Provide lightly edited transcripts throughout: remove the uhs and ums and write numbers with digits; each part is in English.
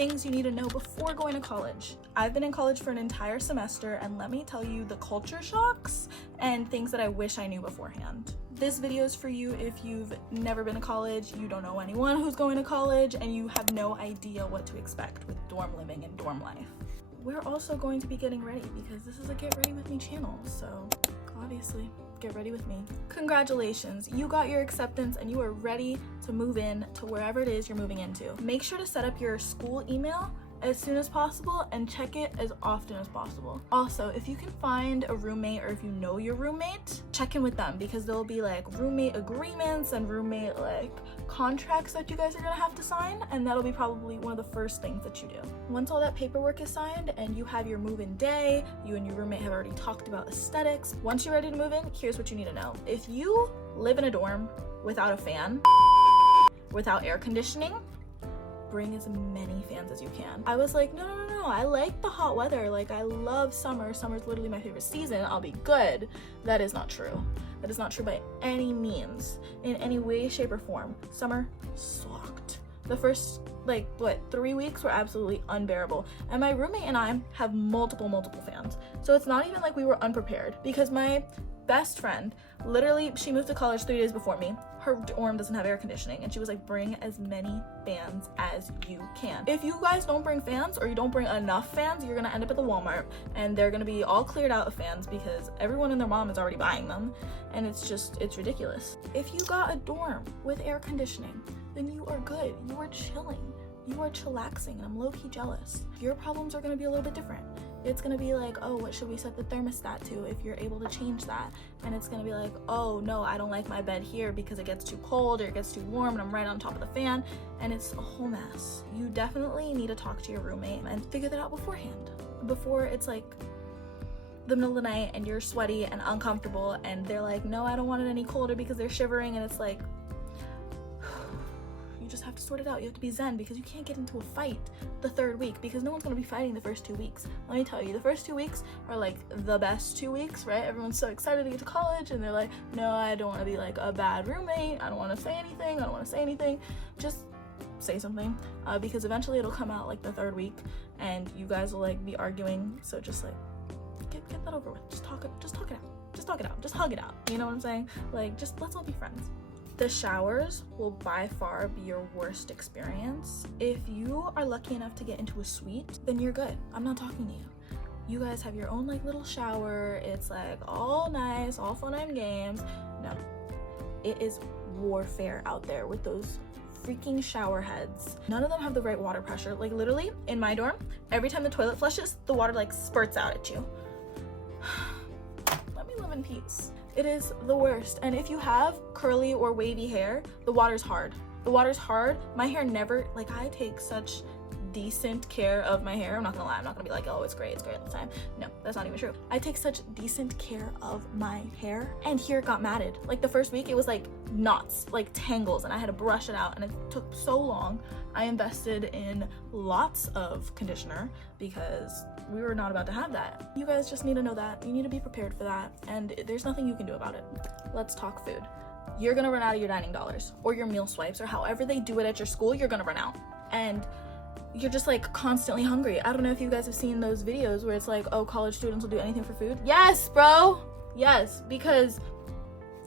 things you need to know before going to college. I've been in college for an entire semester, and let me tell you the culture shocks and things that I wish I knew beforehand. This video is for you if you've never been to college, you don't know anyone who's going to college, and you have no idea what to expect with dorm living and dorm life. We're also going to be getting ready because this is a Get Ready With Me channel, so obviously get ready with me. Congratulations, you got your acceptance and you are ready to move in to wherever it is you're moving into. Make sure to set up your school email as soon as possible and check it as often as possible. Also, if you can find a roommate or if you know your roommate, check in with them because there'll be like roommate agreements and roommate like contracts that you guys are gonna have to sign, and that'll be probably one of the first things that you do. Once all that paperwork is signed and you have your move-in day, you and your roommate have already talked about aesthetics. Once you're ready to move in, here's what you need to know. If you live in a dorm without a fan, without air conditioning, bring as many fans as you can. I was like, no, I like the hot weather. Like, I love summer. Summer's literally my favorite season. I'll be good. That is not true. That is not true by any means, in any way, shape, or form. Summer sucked. The first, 3 weeks were absolutely unbearable. And my roommate and I have multiple fans. So it's not even like we were unprepared, because my best friend, literally, she moved to college 3 days before me. Her dorm doesn't have air conditioning, and she was like, bring as many fans as you can. If you guys don't bring fans, or you don't bring enough fans, you're gonna end up at the Walmart and they're gonna be all cleared out of fans because everyone and their mom is already buying them, and it's ridiculous. If you got a dorm with air conditioning, then you are good. You are chilling. You are chillaxing, and I'm low-key jealous. Your problems are gonna be a little bit different. It's gonna be like, oh, what should we set the thermostat to if you're able to change that? And it's gonna be like, oh no, I don't like my bed here because it gets too cold or it gets too warm and I'm right on top of the fan, and it's a whole mess. You definitely need to talk to your roommate and figure that out beforehand. Before it's like the middle of the night and you're sweaty and uncomfortable and they're like, no, I don't want it any colder, because they're shivering, and it's like, just have to sort it out. You have to be zen, because you can't get into a fight the 3rd week, because no one's going to be fighting the first 2 weeks. Let me tell you, the first 2 weeks are like the best 2 weeks, right? Everyone's so excited to get to college, and they're like, no, I don't want to be like a bad roommate. I don't want to say anything. Just say something, because eventually it'll come out like the 3rd week and you guys will like be arguing. So just like get that over with. Just talk it out. Just hug it out. You know what I'm saying? Like, just let's all be friends. The showers will by far be your worst experience. If you are lucky enough to get into a suite, then you're good. I'm not talking to you. You guys have your own like little shower. It's like all nice, all fun and games. No, it is warfare out there with those freaking shower heads. None of them have the right water pressure. Like, literally in my dorm, every time the toilet flushes, the water like spurts out at you. Let me live in peace. It is the worst. And if you have curly or wavy hair, the water's hard. My hair never, like, I take such decent care of my hair. I'm not gonna lie. I'm not gonna be like, oh, it's great all the time. No, that's not even true. I take such decent care of my hair, and here it got matted. Like, the first week it was like knots, like tangles, and I had to brush it out, and it took so long. I invested in lots of conditioner because we were not about to have that. You guys just need to know that. You need to be prepared for that, and there's nothing you can do about it. Let's talk food. You're gonna run out of your dining dollars or your meal swipes, or however they do it at your school. You're gonna run out, and you're just like constantly hungry. I don't know if you guys have seen those videos where it's like, oh, college students will do anything for food. Yes, bro. Yes, because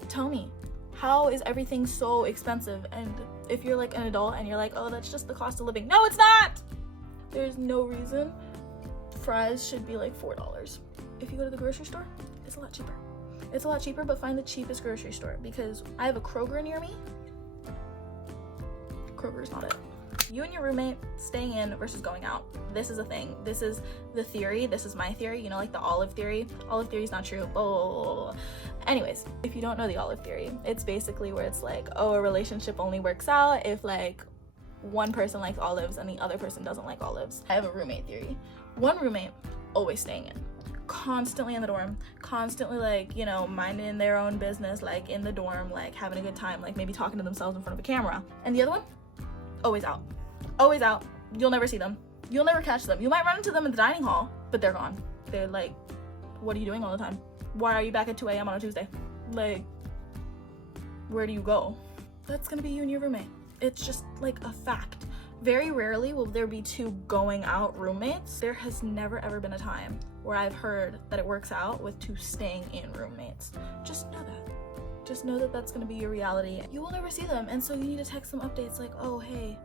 tell me, how is everything so expensive? And if you're like an adult and you're like, oh, that's just the cost of living. No, it's not. There's no reason fries should be like $4. If you go to the grocery store, it's a lot cheaper. It's a lot cheaper, but find the cheapest grocery store, because I have a Kroger near me. Kroger's not it. You and your roommate staying in versus going out. This is a thing. This is the theory. This is my theory. You know, like the olive theory. Olive theory is not true. Oh. Anyways, if you don't know the olive theory, it's basically where it's like, oh, a relationship only works out if like one person likes olives and the other person doesn't like olives. I have a roommate theory. One roommate always staying in, constantly in the dorm, constantly like, you know, minding their own business, like in the dorm, like having a good time, like maybe talking to themselves in front of a camera. And the other one, always out. Always out. You'll never see them. You'll never catch them. You might run into them in the dining hall, but they're gone. They're like, what are you doing all the time? Why are you back at 2 a.m. on a Tuesday? Like, where do you go? That's gonna be you and your roommate. It's just like a fact. Very rarely will there be two going out roommates. There has never ever been a time where I've heard that it works out with two staying in roommates. Just know that. Just know that that's gonna be your reality. You will never see them, and so you need to text them updates like, oh hey,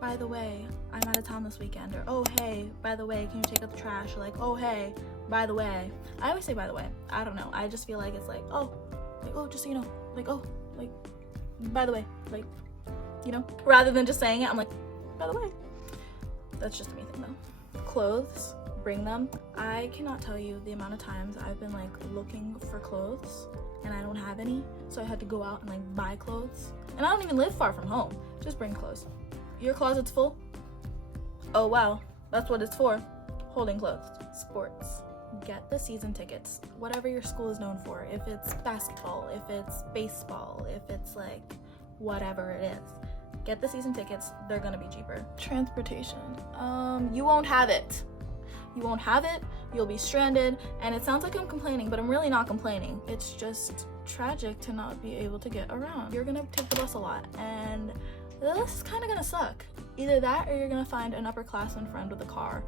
by the way, I'm out of town this weekend, or oh hey, by the way, can you take out the trash? Or like, oh hey, by the way. I always say by the way. I don't know. I just feel like it's like, oh, just so you know, like, oh, like, by the way, like, you know, rather than just saying it, I'm like, by the way. That's just a me thing though. Clothes, bring them. I cannot tell you the amount of times I've been like looking for clothes and I don't have any, so I had to go out and like buy clothes. And I don't even live far from home. Just bring clothes. Your closet's full? Oh wow, that's what it's for. Holding clothes. Sports. Get the season tickets. Whatever your school is known for. If it's basketball, if it's baseball, if it's like whatever it is. Get the season tickets, they're gonna be cheaper. Transportation. You won't have it. You won't have it, you'll be stranded, and it sounds like I'm complaining, but I'm really not complaining. It's just tragic to not be able to get around. You're gonna take the bus a lot, and this is kind of gonna suck. Either that or you're gonna find an upperclassman friend with a car.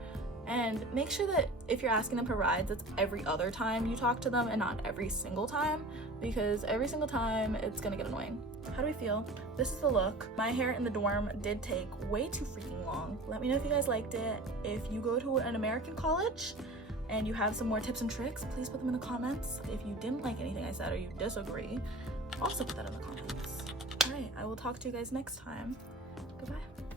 And make sure that if you're asking them for rides, it's every other time you talk to them and not every single time, because every single time it's gonna get annoying. How do we feel? This is the look. My hair in the dorm did take way too freaking long. Let me know if you guys liked it. If you go to an American college and you have some more tips and tricks, please put them in the comments. If you didn't like anything I said or you disagree, also put that in the comments. All right, I will talk to you guys next time. Goodbye.